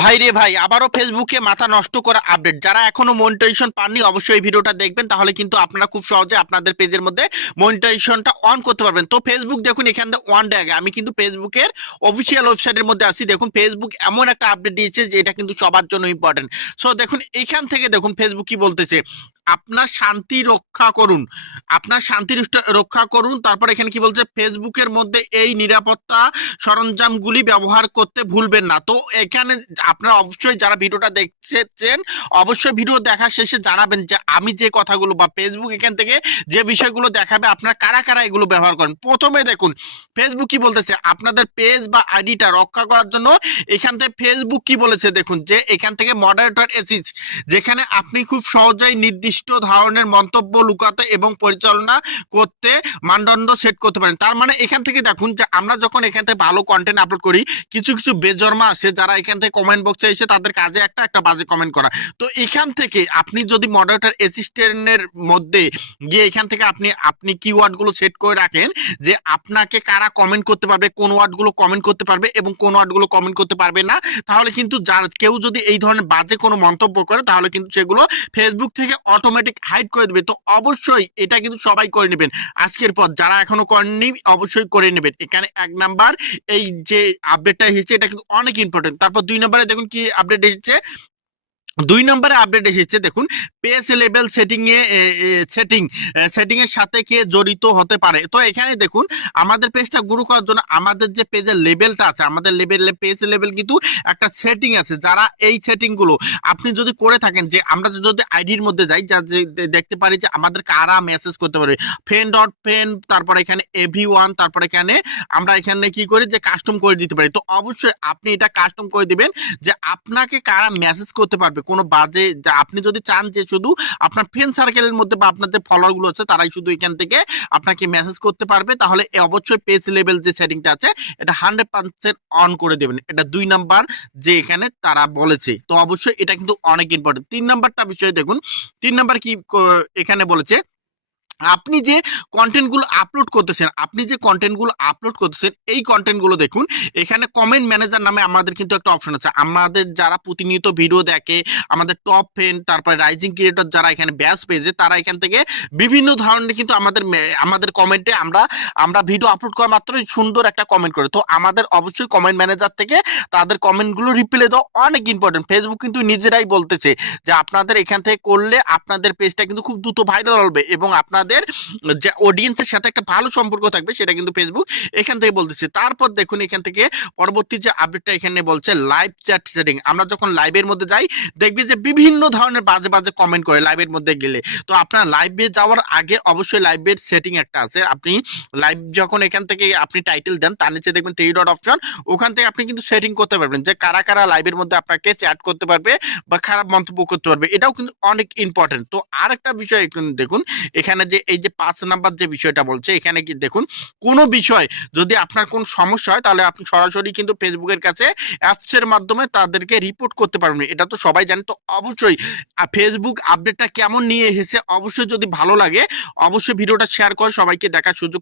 ভাই রে ভাই, আবারও ফেসবুকে মাথা নষ্ট করা আপডেট যারা এখনও মনিটাইজেশন পাননি, অবশ্যই এই ভিডিওটা দেখবেন, তাহলে কিন্তু আপনারা খুব সহজে আপনাদের পেজের মধ্যে মনিটাইজেশনটা অন করতে পারবেন। তো ফেসবুক দেখুন, এখান থেকে ওয়ান ডে আগে, আমি কিন্তু ফেসবুকের অফিসিয়াল ওয়েবসাইটের মধ্যে আসি দেখুন ফেসবুক এমন একটা আপডেট দিয়েছে যে এটা কিন্তু সবার জন্য ইম্পর্টেন্ট সো দেখুন, এখান থেকে দেখুন ফেসবুক কি বলতেছে? আপনার শান্তি রক্ষা করুন। আপনার শান্তি রক্ষা করুন। তারপর এখানে কি বলছে? ফেসবুকের মধ্যে এই নিরাপত্তা সরঞ্জামগুলি ব্যবহার করতে ভুলবেন না। তো এখানে আপনারা অবশ্যই যারা ভিডিওটা দেখছেন, অবশ্যই ভিডিও দেখা শেষে জানাবেন যে আমি যে কথাগুলো বা ফেসবুক এখান থেকে যে বিষয়গুলো দেখাবে, আপনারা কারা কারা এগুলো ব্যবহার করেন? প্রথমে দেখুন, ফেসবুক কি বলতেছে? আপনাদের পেজ বা আইডিটা রক্ষা করার জন্য এখান থেকে ফেসবুক কি বলেছে? দেখুন, যে এখান থেকে মডারেটর এসিস যেখানে আপনি খুব সহজেই নির্দিষ্ট ধরনের মন্তব্য লুকাতে এবং পরিচালনা করতে মানদণ্ড সেট করতে পারেন। তার মানে এখান থেকে দেখুন যে আমরা যখন এখান থেকে ভালো কন্টেন্ট আপলোড করি, কিছু কিছু বেজর্মা আছে যারা এখান থেকে কমেন্ট বক্সে এসে তাদের কাজে একটা একটা বাজে কমেন্ট করা। তো এখান থেকে আপনি যদি মডারেটার অ্যাসিস্ট্যান্টের মধ্যে গিয়ে এখান থেকে আপনি আপনি কিওয়ার্ডগুলো সেট করে রাখেন যে আপনাকে কারা কমেন্ট করতে পারবে, কোন ওয়ার্ডগুলো কমেন্ট করতে পারবে এবং কোন ওয়ার্ডগুলো কমেন্ট করতে পারবে না, তাহলে কিন্তু যার, কেউ যদি এই ধরনের বাজে কোনো মন্তব্য করে, তাহলে কিন্তু সেগুলো ফেসবুক থেকে অটোমেটিক হাইড করে দেবে, তো অবশ্যই এটা কিন্তু সবাই করে নেবেন। আজকের পর যারা এখনও করেননি, অবশ্যই করে নেবেন। এখানে এক নাম্বার, এই যে আপডেটটা এসেছে, এটা কিন্তু অনেক ইম্পর্টেন্ট তারপর দুই নম্বরে দেখুন কি আপডেট এসেছে। দুই নম্বরে আপডেট এসেছে, দেখুন পেজ লেভেল সেটিং এ সেটিং সেটিং এর সাথে কে জড়িত হতে পারে? তো এখানে দেখুন, আমাদের পেজটা গ্রো করার জন্য আমাদের যে পেজের লেভেলটা আছে, আমাদের লেভেল পেজ লেভেল কিন্তু একটা সেটিং আছে, যারা এই সেটিংগুলো, আপনি যদি করে থাকেন যে, আমরা যদি আইডির মধ্যে যাই, যা দেখতে পারি যে, আমাদের কারা মেসেজ করতে পারবে ফ্রেন্ড ডট ফ্রেন্ড তারপর এখানে এভি ওয়ান তারপর এখানে আমরা এখানে কি করি যে কাস্টম করে দিতে পারি। তো অবশ্যই আপনি এটা কাস্টম করে দিবেন যে, আপনাকে কারা মেসেজ করতে পারবে কোনো বাজে আপনি যদি চান যে শুধু আপনার ফ্রেন্ড সার্কেলের মধ্যে বা আপনার যে ফলোয়ারগুলো আছে, তারাই শুধু এখান থেকে আপনাকে মেসেজ করতে পারবে। তাহলে অবশ্যই পেজ লেভেল যে সেটিংটা আছে, এটা হান্ড্রেড পার্সেন্ট অন করে দেবেন। এটা দুই নাম্বার যে এখানে তারা বলেছে। তো অবশ্যই এটা কিন্তু অনেক ইম্পর্টেন্ট তিন নাম্বারটা বিষয়ে দেখুন। তিন নাম্বার ক- এখানে বলেছে আপনি যে কন্টেন্টগুলো আপলোড করতেছেন, আপনি যে কন্টেন্টগুলো আপলোড করতেছেন, এই কন্টেন্টগুলো দেখুন, এখানে কমেন্ট ম্যানেজার নামে আমাদের কিন্তু একটা অপশন আছে। আমাদের যারা প্রতিনিয়ত ভিডিও দেখে, আমাদের টপ ফ্রেন্ড তারপরে রাইজিং ক্রিয়েটর যারা এখানে ব্যাস পেয়েছে, তারা এখান থেকে বিভিন্ন ধরনের কিন্তু আমাদের আমাদের কমেন্টে আমরা আমরা ভিডিও আপলোড করা মাত্রই সুন্দর একটা কমেন্ট করে। তো আমাদের অবশ্যই কমেন্ট ম্যানেজার থেকে তাদের কমেন্টগুলো রিপ্লাই দেওয়া অনেক ইম্পর্টেন্ট ফেসবুক কিন্তু নিজেরাই বলতেছে যে আপনাদের এখান থেকে করলে আপনাদের পেজটা কিন্তু খুব দ্রুত ভাইরাল হবে এবং আপনাদের যে অডিয়েন্সের সাথে একটা ভালো সম্পর্ক থাকবে, সেটা কিন্তু ফেসবুক এখান থেকে বলতেছে। তারপর দেখুন এখান থেকে পরবর্তী যে আপডেটটা এখানে বলছে লাইভ চ্যাট সেটিং আমরা যখন লাইভের মধ্যে যাই, দেখবি যে বিভিন্ন ধরনের বাজে বাজে কমেন্ট করে লাইভের মধ্যে গেলে। তো আপনার লাইভে যাওয়ার আগে অবশ্যই লাইভের সেটিং একটা আছে। আপনি লাইভ যখন এখান থেকে আপনি টাইটেল দেন, তার নিচে দেখবেন থ্রি ডট অপশন ওখান থেকে আপনি কিন্তু সেটিং করতে পারবেন যে কারা কারা লাইভের মধ্যে আপনাকে চ্যাট করতে পারবে বা খারাপ মন্তব্য করতে পারবে। এটাও কিন্তু অনেক ইম্পর্টেন্ট তো আরেকটা বিষয় এখন দেখুন, এখানে যে এই যে পাঁচ নাম্বার যে বিষয়টা বলছে, এখানে কি দেখুন, কোনো বিষয় যদি আপনার কোন সমস্যা হয়, তাহলে আপনি সরাসরি কিন্তু ফেসবুকের কাছে অ্যাপসের মাধ্যমে তাদেরকে রিপোর্ট করতে পারবেন। এটা তো সবাই জানে, তো অবশ্যই ফেসবুক আপডেটটা কেমন নিয়ে এসেছে, অবশ্যই যদি ভালো লাগে, অবশ্যই ভিডিওটা শেয়ার করে সবাইকে দেখার সুযোগ